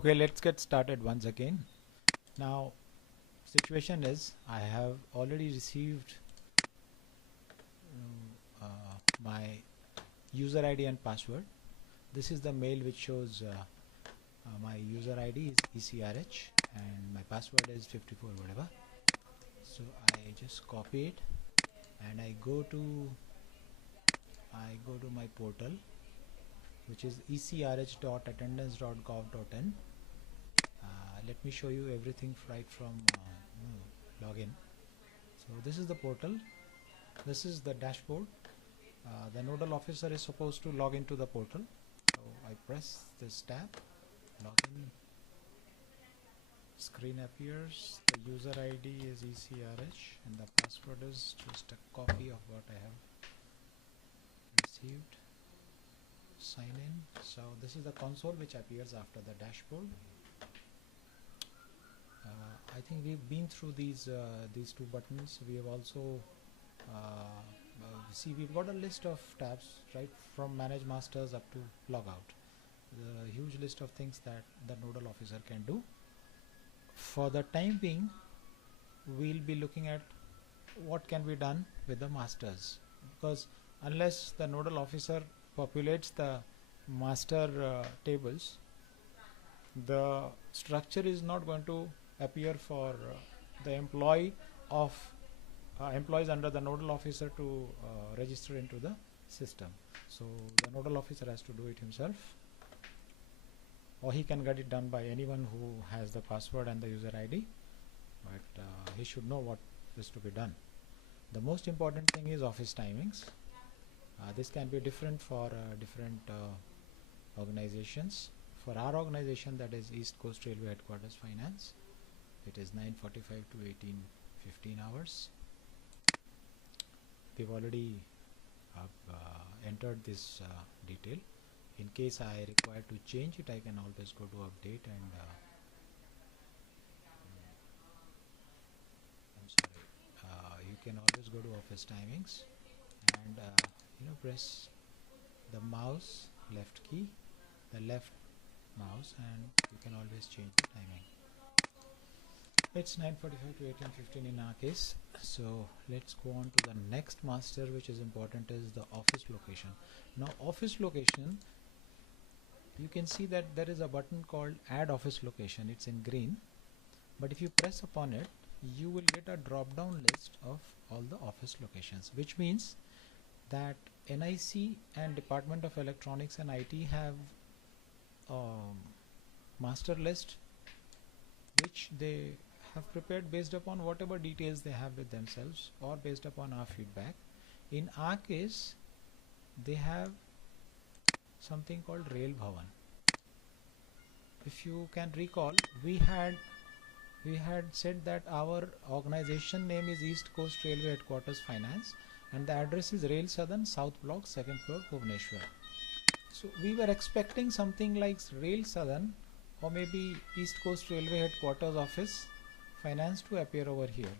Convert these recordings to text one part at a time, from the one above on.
Okay, let's get started once again. Now, situation is I have already received my user ID and password. This is the mail which shows my user ID is ECRH and my password is 54 whatever. So I just copy it and I go to my portal, which is ecrh.attendance.gov.in. Let me show you everything right from login. So this is the portal. This is the dashboard. The nodal officer is supposed to log into the portal. So I press this tab, login. Screen appears. The user ID is ECRH and the password is just a copy of what I have received. Sign in. So this is the console which appears after the dashboard. I think we've been through these two buttons. We have also see we've got a list of tabs right from manage masters up to logout. The huge list of things that the nodal officer can do. For the time being, we'll be looking at what can be done with the masters, because unless the nodal officer populates the master tables, the structure is not going to appear for the employees under the nodal officer to register into the system. So the nodal officer has to do it himself, or he can get it done by anyone who has the password and the user ID, but he should know what is to be done. The most important thing is office timings. This can be different for different organizations. For our organization, that is East Coast Railway Headquarters Finance, it is 9:45 to 18:15 hours. We've already entered this detail. In case I require to change it, I can always go to update and you can always go to office timings and press the mouse left key, the left mouse, and you can always change the timing. It's 9:45 to 18:15 in our case. So let's go on to the next master, which is important, is the office location. Now office location, you can see that there is a button called add office location. It's in green, but if you press upon it, you will get a drop down list of all the office locations, which means that NIC and Department of Electronics and IT have master list which they have prepared based upon whatever details they have with themselves or based upon our feedback. In our case, they have something called Rail Bhavan. If you can recall, we had said that our organization name is East Coast Railway Headquarters Finance and the address is Rail Southern, South Block, 2nd floor, Bhubaneswar. So we were expecting something like Rail Southern or maybe East Coast Railway Headquarters Office Finance to appear over here,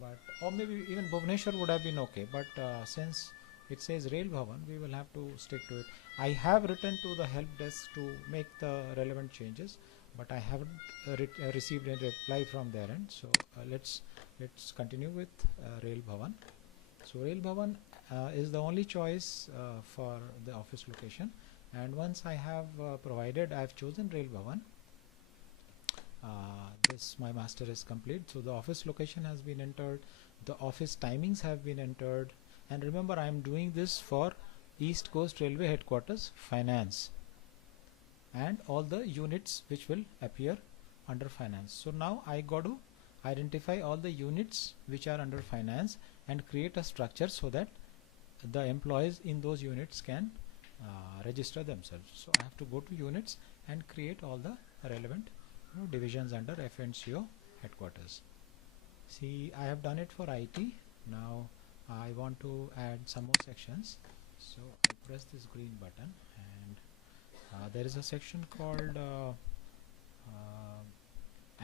but or maybe even Bhubaneswar would have been okay, but since it says Rail Bhavan, we will have to stick to it. I have written to the help desk to make the relevant changes, but I haven't received a reply from their end. So let's continue with Rail Bhavan. So Rail Bhavan is the only choice for the office location, and once I have I have chosen Rail Bhavan. This my master is complete. So the office location has been entered, the office timings have been entered, and remember I am doing this for East Coast Railway Headquarters Finance and all the units which will appear under finance. So now I got to identify all the units which are under finance and create a structure so that the employees in those units can register themselves. So I have to go to units and create all the relevant divisions under FNCO headquarters. See, I have done it for IT. Now I want to add some more sections. So I press this green button and there is a section called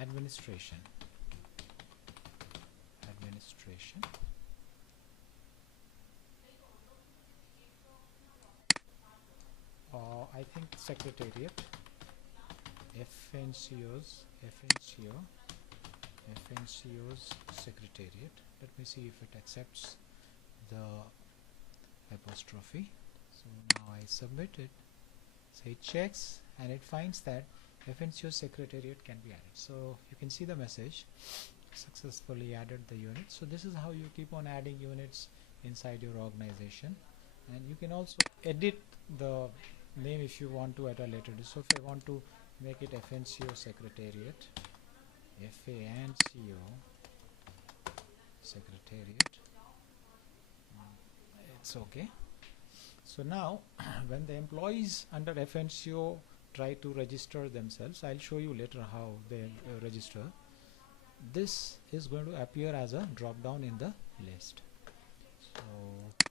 administration. I think secretariat. FNCO's secretariat. Let me see if it accepts the apostrophe. So now I submit it. So it checks and it finds that FNCO secretariat can be added. So you can see the message, successfully added the unit. So this is how you keep on adding units inside your organization, and you can also edit the name if you want to at a later date. So if I want to make it FNCO secretariat, FANCO secretariat, it's okay. So now when the employees under FNCO try to register themselves, I'll show you later how they register. This is going to appear as a drop down in the list. So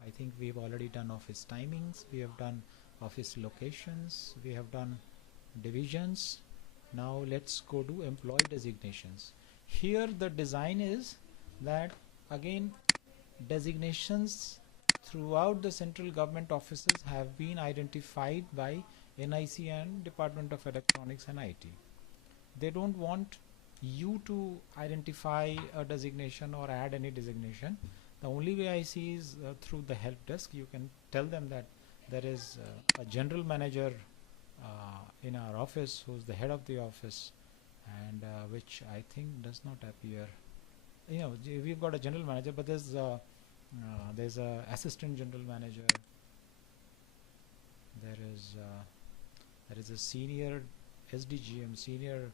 I think we've already done office timings, we have done office locations, we have done divisions. Now let's go to employee designations. Here the design is that again designations throughout the central government offices have been identified by NIC and Department of Electronics and IT. They don't want you to identify a designation or add any designation. The only way I see is through the help desk. You can tell them that there is a general manager in our office who's the head of the office, and which I think does not appear. You know, we've got a general manager, but there's a assistant general manager. There is a senior SDGM, senior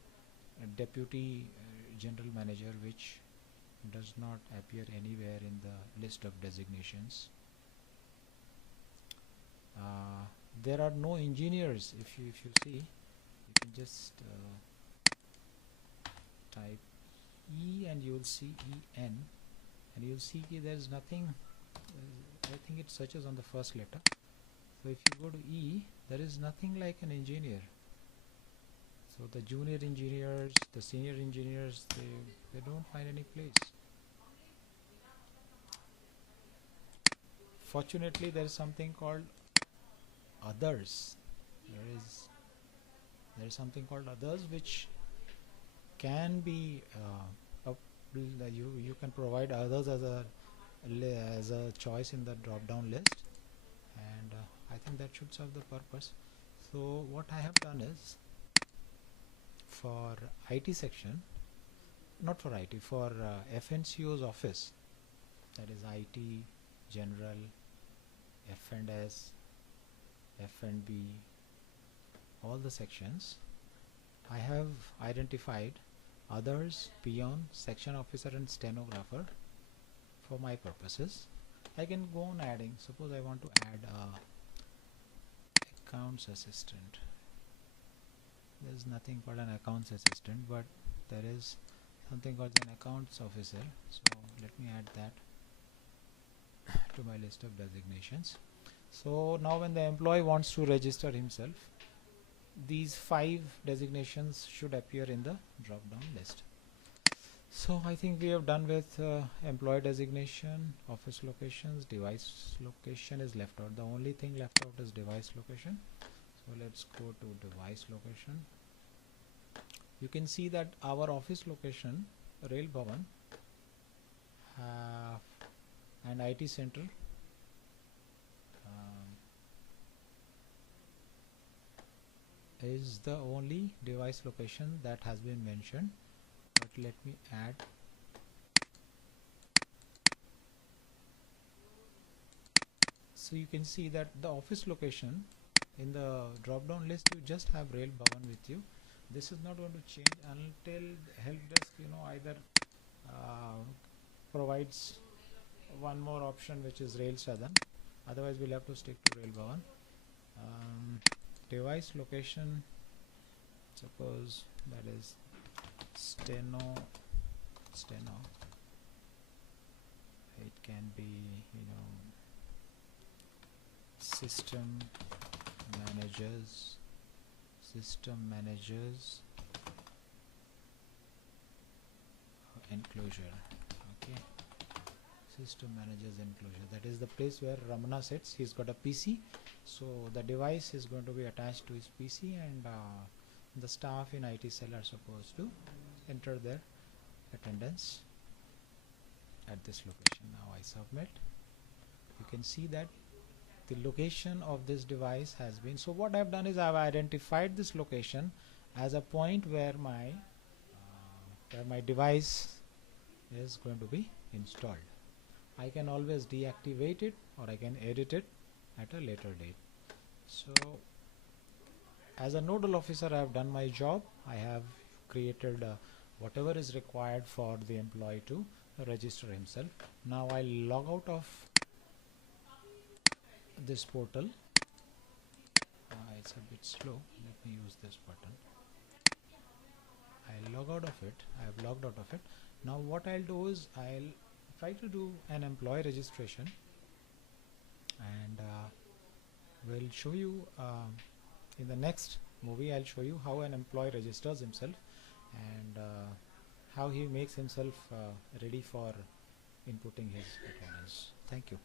deputy general manager, which does not appear anywhere in the list of designations. There are no engineers. If you see, you can just type E and you will see EN, and you will see there is nothing. I think it searches on the first letter. So if you go to E, there is nothing like an engineer. So the junior engineers, the senior engineers, they don't find any place. Fortunately, there is something called others. There is something called others, which can be you can provide others as a choice in the drop down list, and I think that should serve the purpose. So what I have done is, for IT section, not for IT, for FNCO's office, that is IT, general, F&S, F&B, all the sections, I have identified others, peon, section officer and stenographer for my purposes. I can go on adding. Suppose I want to add accounts assistant. There is nothing called an accounts assistant, but there is something called an accounts officer. So let me add that to my list of designations. So now when the employee wants to register himself, these 5 designations should appear in the drop down list. So I think we have done with employee designation, office locations. Device location is left out. The only thing left out is device location. So let's go to device location. You can see that our office location, Rail Bhavan and IT Center, is the only device location that has been mentioned. But let me add. So you can see that the office location in the drop down list, you just have Rail Bhavan with you. This is not going to change until help desk either provides one more option, which is Rail Southern. Otherwise we'll have to stick to Rail Bhavan. Device location, suppose that is steno, it can be system managers, enclosure. Okay, system managers enclosure, that is the place where Ramana sits. He's got a PC, so the device is going to be attached to his PC, and the staff in IT cell are supposed to enter their attendance at this location. Now I submit. You can see that the location of this device has been, so what I've done is I've identified this location as a point where my device is going to be installed. I can always deactivate it or I can edit it at a later date. So as a nodal officer, I have done my job. I have created whatever is required for the employee to register himself. Now I'll log out of this portal. It's a bit slow. Let me use this button. I'll log out of it. I have logged out of it. Now what I'll do is I'll try to do an employee registration, and we'll show you in the next movie. I'll show you how an employee registers himself and how he makes himself ready for inputting his attendance. Thank you.